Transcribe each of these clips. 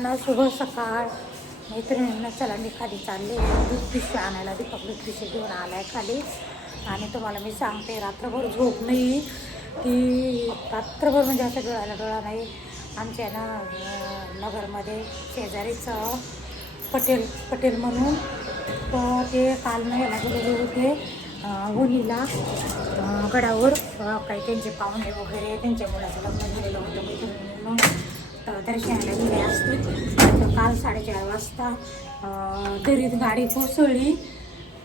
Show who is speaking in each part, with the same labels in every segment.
Speaker 1: सगळ्यांना शुभ सकाळ. मैत्रिणींना चला मी खाली चालले. दूध पिशवी आणायला दीपक दूध पिशवी घेऊन आलाय खाली. आणि तुम्हाला मी सांगते रात्रभर झोप नाही. ती रात्रभर म्हणजे असं डोळ्याला डोळा नाही. आमच्या ना नगरमध्ये शेजारीच पटेल पटेल म्हणून. तर ते काल न्यायला गेलेले होते होलीला गडावर. काही त्यांचे पाहुणे वगैरे त्यांच्या मुलाचं लग्न झालेलं होतं मैत्रिणींनो दर्शनाला गेले असते. काल साडेचार वाजता अं, दरीत गाडी कोसळली.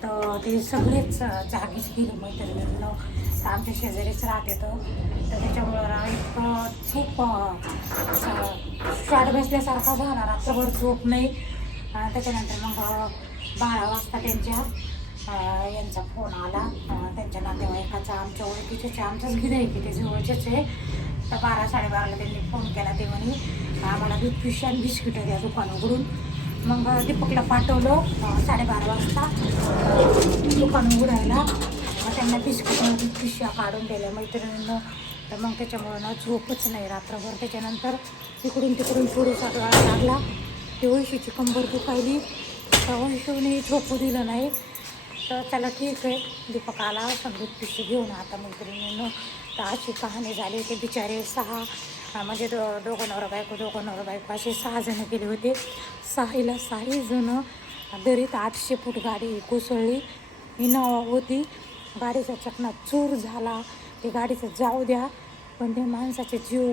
Speaker 1: तर ते सगळेच जागीच गेले मैत्रिणींनो. तर आमच्या शेजारीच राहत येतं. तर त्याच्यामुळं इतकं खूप अं, असं बसल्यासारखा झाला. रात्रभर झोप नाही. त्याच्यानंतर मग बारा वाजता त्यांच्या यांचा फोन आला. त्यांच्या नातेवाईकाचा आमच्या ओळखीचे आमचंच गिरायक ते जवळचेच. आहे आता बारा साडेबाराला त्यांनी फोन केला ते म्हणे आम्हाला दूध पिशवी आणि बिस्किटं द्या दुकान उघडून मग दीपकला पाठवलं साडेबारा वाजता. दुकान उघडायला मग त्यांना बिस्किट दूध पिशा काढून दिल्या मैत्रिणींना. तर मग त्याच्यामुळं ना झोपच नाही रात्रभर. त्याच्यानंतर तिकडून तिकडून थोडीसा डोळा लागला. ते वैशीची कंबर दुखायली. तर वैशिवने झोपू दिलं नाही. तर चला ठीक आहे. दीपक आला संगीत घेऊन आता मैत्रिणीनं तर अशी कहाणी झाली ते बिचारे सहा म्हणजे दो दोघं नवरा बायको दोघं नवरा बायको असे सहा जणं गेले होते. सहाला सहाही जणं दरीत आठशे फूट गाडी कोसळली. इनोवा होती. गाडीचा चकना चूर झाला. ते गाडीचं जाऊ द्या पण ते माणसाचे जीव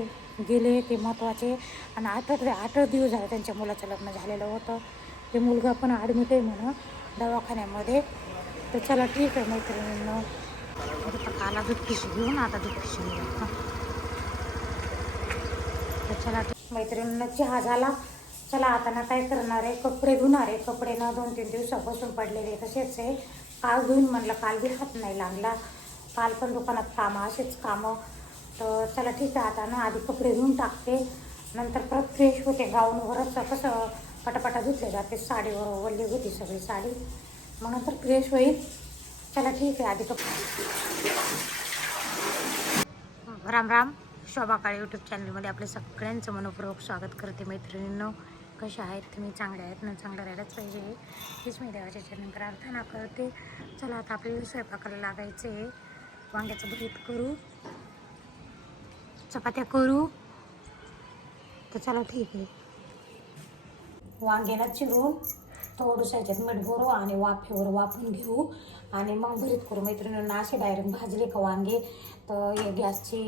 Speaker 1: गेले ते महत्त्वाचे आणि आठ आठ आठ दिवस झाले त्यांच्या मुलाचं लग्न झालेलं होतं. ते मुलगा पण ॲडमिट आहे म्हणून दवाखान्यामध्ये तर चला ठीक आहे मैत्रिणींना. काला दुःखीशी दूध घेऊन आता दुःखीशी घेऊन तर चला ठीक मैत्रिणींना चहा झाला. चला आता ना काय करणार आहे? कपडे धुणार आहे. कपडे ना दोन तीन दिवसापासून पडलेले तसेच आहे. काल धुवून म्हणलं काल बी हात नाही लागला. काल पण दुकानात कामं असेच कामं. तर चला ठीक आहे आता ना आधी कपडे धुवून टाकते. नंतर परत फ्रेश होते. गाऊनवरच कसं पटापटा धुतले जाते. साडीवर ओढली होती सगळी साडी. मग नंतर फ्रेश होईल. चला ठीक आहे आधी कपडे राम राम. शोभा काळे यूट्यूब चॅनलमध्ये आपल्या सगळ्यांचं मनपूर्वक स्वागत करते मैत्रिणींनो. कशा आहेत? तुम्ही चांगल्या आहेत? ना चांगलं राहायलाच पाहिजे. हेच मी देवाच्या चरणी प्रार्थना करते. चला आता आपल्याला स्वयंपाकाला लागायचं. आहे वांग्याचं भरीत करू. चपात्या करू. तर चला ठीक आहे. वांग्याला चिरून थोडंसं ह्याच्यात मीठ भरू आणि वाफेवर वाफून घेऊ. आणि मग भरीत करू. मैत्रिणींना असे डायरेक्ट भाजले का वांगे तर हे गॅसची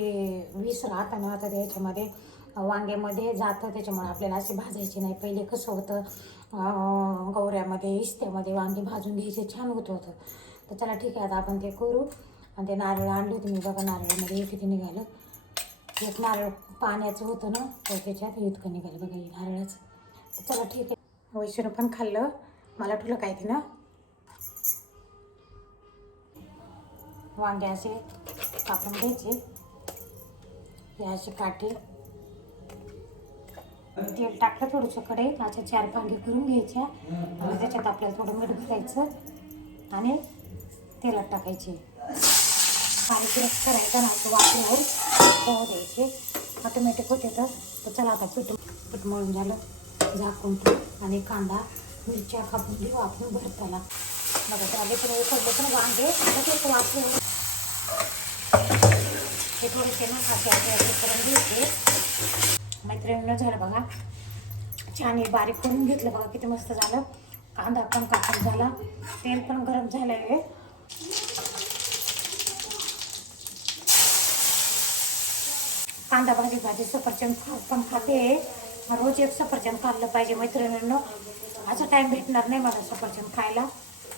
Speaker 1: वीस राहताना आता त्याच्यामध्ये वांग्यामध्ये जातं. त्याच्यामुळे आपल्याला असे भाजायचे नाही. पहिले कसं होतं गौऱ्यामध्ये इस्त्यामध्ये वांगे भाजून घ्यायचे. छान होत होतं. तर चला ठीक आहे आता आपण ते करू. आणि ते नारळ आणले होते मी. बघा नारळामध्ये हे किती निघालं. एक नारळ पाण्याचं होतं ना तर त्याच्यात इतकं निघालं. बघा हे नारळाचं. चला ठीक आहे. वैष्णव पण खाल्लं. मला ठुलं काय तिनं? ना वांगे असे कापून घ्यायचे. हे असे काटे. तेल टाकलं थोडंसं कडे अशा चार पांगे करून घ्यायच्या. आणि त्याच्यात आपल्याला थोडं मीठ घालायचं आणि तेलात टाकायचे. पाणी रस करायचं ना असं वाटल्यावर पोह द्यायचे. ऑटोमॅटिक होते तर. तर चला आता पीठ पीठ मळून झालं. झाकून ठेवू आणि कांदा मिरच्या कापून घेऊ आपण भरताला बघा ते आले पण उकडले पण वांगे लगेच वाचले हे थोडेसे ना असे असे असे करून घेते. मैत्रिणीनं झालं बघा. छान हे बारीक करून घेतलं बघा किती मस्त झालं. कांदा पण कापून झाला. तेल पण गरम झालं आहे कांदा भाजी भाजी सफरचंद पण खाते. रोज एक सफरचंद खाल्लं पाहिजे मैत्रिणींनो. असं टाईम भेटणार नाही मला सफरचंद खायला.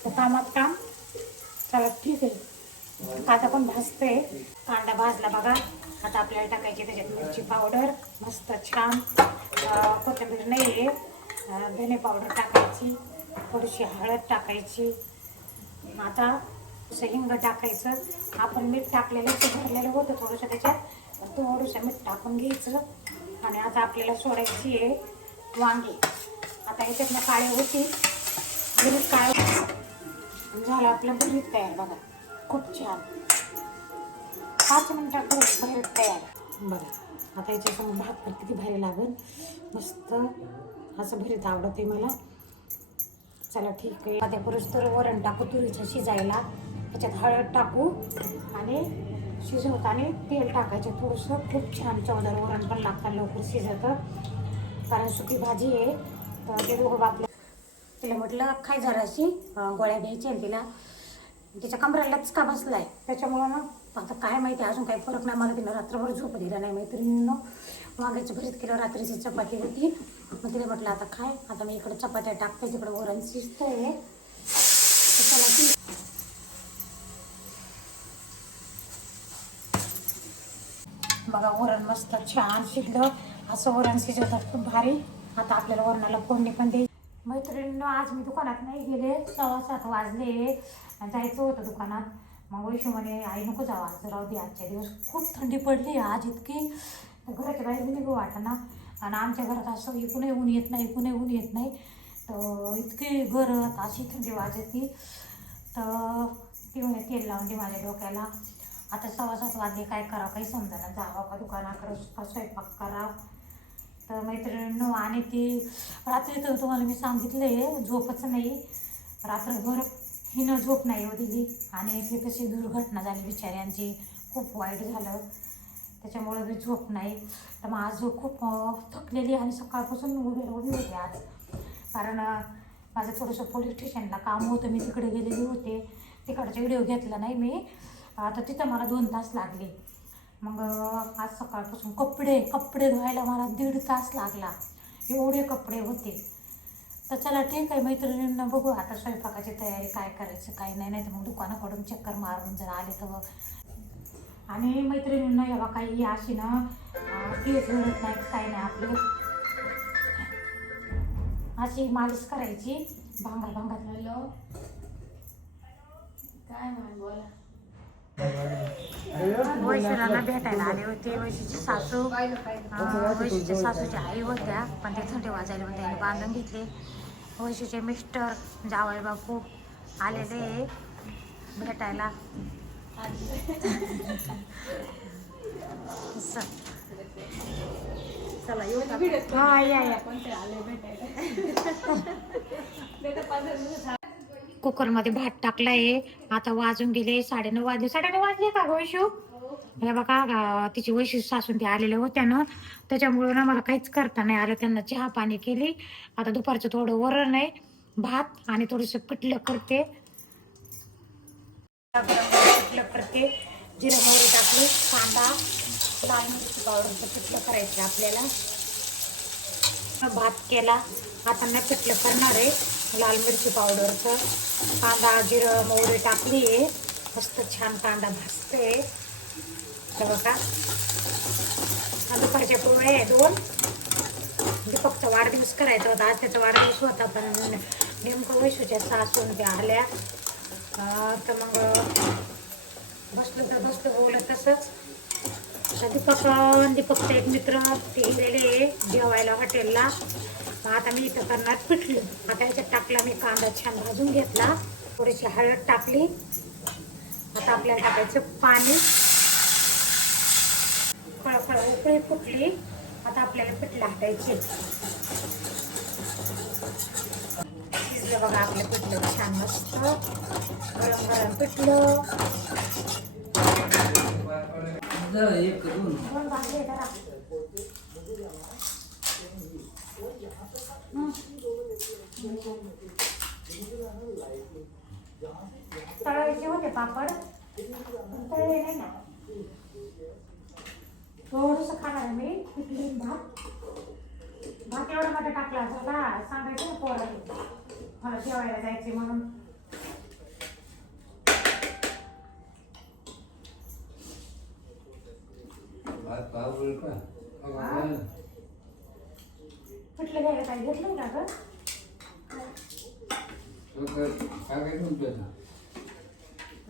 Speaker 1: तर कामात काम. चला ठीक आहे. कांदा पण भाजते कांदा भाजला बघा. आता आपल्याला टाकायची त्याच्यात मिरची पावडर मस्त छान. कोथिंबीर नाही आहे धने पावडर टाकायची. थोडीशी हळद टाकायची. आता असं हिंग टाकायचं. आपण मीठ टाकलेलं भरलेलं होतं थोडंसं त्याच्यात. थोडंसं मीठ टाकून घ्यायचं. आणि आता आपल्याला सोडायची आहे वांगी. आता याच्यातनं काळे होती. भरीत काळे झालं आपलं भरीत तयार बघा. खूप छान. पाच मिनटात भरीत तयार. बघा आता याच्यासमोर भाकर किती भारी लागेल. मस्त असं भरीत आवडते मला. चला ठीक आहे. आता पुरुष तर वरण टाकू तुरीच्या शिजायला. त्याच्यात हळद टाकू आणि शिजवताना तेल टाकायचं थोडंसं. खूप छान चवदार वरण पण लागतं लवकर शिजतं कारण सुकी भाजी आहे तर ते दोघं बापले तिला म्हटलं खाय जराशी गोळ्या घ्यायच्या तिला. तिच्या कमरालाच का बसला आहे त्याच्यामुळं ना आता काय माहिती अजून काही फरक नाही. मला तिला रात्रभर झोप दिला नाही मैत्रिणीनं. वांग्याचं भरीत केलं रात्रीची चपाती होती. मग तिला म्हटलं आता खाय आता मी इकडे चपात्या टाकते तिकडे वरण शिजतंय. चला ती बघा वरण मस्त छान शिजलं. असं वरण शिजवतात खूप भारी. आता आपल्याला वरणाला फोडणी पण दे मैत्रिणीनं आज मी दुकानात नाही गेले. सव्वा सात वाजले. जायचं होतं दुकानात. मग वैशू म्हणे आई नको जावा आज. राहू दे आजच्या दिवस खूप थंडी पडली आज इतकी. तर घराच्या बाहेर निघू वाटाना आणि आमच्या घरात असं इकूनही ऊन येत नाही इकूनही ऊन येत नाही. तर इतकी गरज अशी थंडी वाजती तर ती म्हणे तेल लावून दे माझ्या डोक्याला. आता सव्वा सात वाजले काय करावं? काही समजा जावं का दुकानाकडं का स्वयंपाक करा तर मैत्रिणींनो आणि ती रात्री तर तुम्हाला मी सांगितलं आहे झोपच नाही. रात्रभर हिनं झोप नाही हो दिली. आणि ती कशी दुर्घटना झाली बिचाऱ्यांची. खूप वाईट झालं. त्याच्यामुळे मी झोप नाही. तर मग आज खूप थकलेली आणि सकाळपासून उभी उभी होते आज. कारण माझं थोडंसं पोलीस स्टेशनला काम होतं. मी तिकडे गेलेली होते. तिकडचा व्हिडिओ घेतला नाही मी. आता तिथं मला दोन तास लागले. मग आज सकाळपासून कपडे कपडे धुवायला मला दीड तास लागला. एवढे कपडे होते. तर चला ठीक आहे मैत्रिणींना बघू आता स्वयंपाकाची तयारी काय करायचं काय नाही नाही तर मग दुकानाकडून चक्कर मारून जर आले तर आणि मैत्रिणींना यावा काही अशी ना केस घडत नाही काय नाही आपलं. अशी मालिश करायची भांगा भांगात
Speaker 2: राहिलं काय म्हण बोला.
Speaker 1: वैशूला भेटायला आले होते. वैशूची सासू अं, सासूच्या आई होत्या पण ते थंडी वाजायला होते. आणि बांधून घेतले. वैशीचे मिस्टर म्हणजे जावई बापू आलेले भेटायला. चला येऊ हा या या. कुकरमध्ये भात टाकलाय. आता वाजून गेले साडेनऊ वाजले. साडेनऊ वाजले का वैशू? हे बघा तिची वैशू सासून ते आलेल्या होत्या ना त्याच्यामुळं ना मला काहीच करता नाही आलं. त्यांना चहा पाणी केली. आता दुपारचं थोडं वरण आहे भात आणि थोडंसं पिठलं करते. पिठलं करते. जिरं मोहरी टाकली कांदा लाल मिरची पावडरचं पिठलं करायचं आपल्याला. भात केला. आता मी पिठलं करणार आहे. लाल मिरची पावडरचं. कांदा जिरं मोहरे टाकली. आहे मस्त छान कांदा भाजते. हे बघा. हा दुपारच्या पोळ्या आहे दोन. दीपकचा वाढदिवस करायचा होता. आज त्याचा वाढदिवस होता पण नेमकं वैशूच्या सासून त्या आल्या. तर मग बसलो तर बसलो बोलत तसंच. दीपक दीपकचा एक मित्र ते गेलेले आहे जेवायला हॉटेलला. मग आता मी इथं करणार पिठली. आता याच्यात टाकला मी कांदा छान भाजून घेतला. थोडीशी हळद टाकली. आता आपल्याला टाकायचं पाणी. फळफळ उकळी फुटली आता आपल्याला पिठलं हाटायची. शिजलं बघा आपलं पिठलं छान मस्त. गरम गरम पिठलं.
Speaker 3: एक करून.
Speaker 1: दोन भाजले जरा हं. तळायचे होते पापड. पण तळले नाही. ना थोडस खाणार मी. पिठली भात. भात एवढा मोठा टाकला झाला सांगायचं ना पोराला. मला जेवायला जायचे म्हणून.
Speaker 3: भात पाव का?
Speaker 1: पिठलं घ्यायला काय? घेतलं ना गं?
Speaker 3: काय काय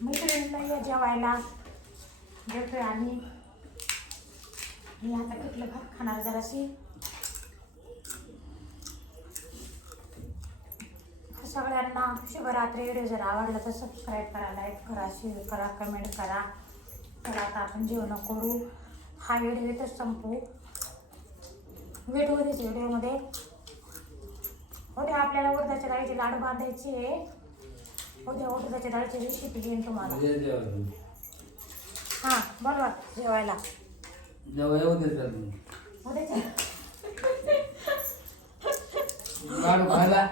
Speaker 1: जेवायला. जेवतोय आम्ही. मी आता कुठलं भात खाणार जराशी. सगळ्यांना शुभरात्री. व्हिडिओ जर आवडला तर सबस्क्राईब करा लाईक करा शेअर करा कमेंट करा. तर आता आपण जेवण करू. हा व्हिडिओ इथंच संपू. भेटू व्हिडिओमध्ये. उद्या आपल्याला उडदाच्या गाईची लाडू बांधायची आहे. उद्या उडदाच्या डाळीची रेसिपी देईन तुम्हाला
Speaker 3: ये जेवायला.
Speaker 1: हां बरोबर जेवायला
Speaker 3: जेव्हा येऊ दे तर मग.
Speaker 1: उद्याच्या
Speaker 3: लाडू खायला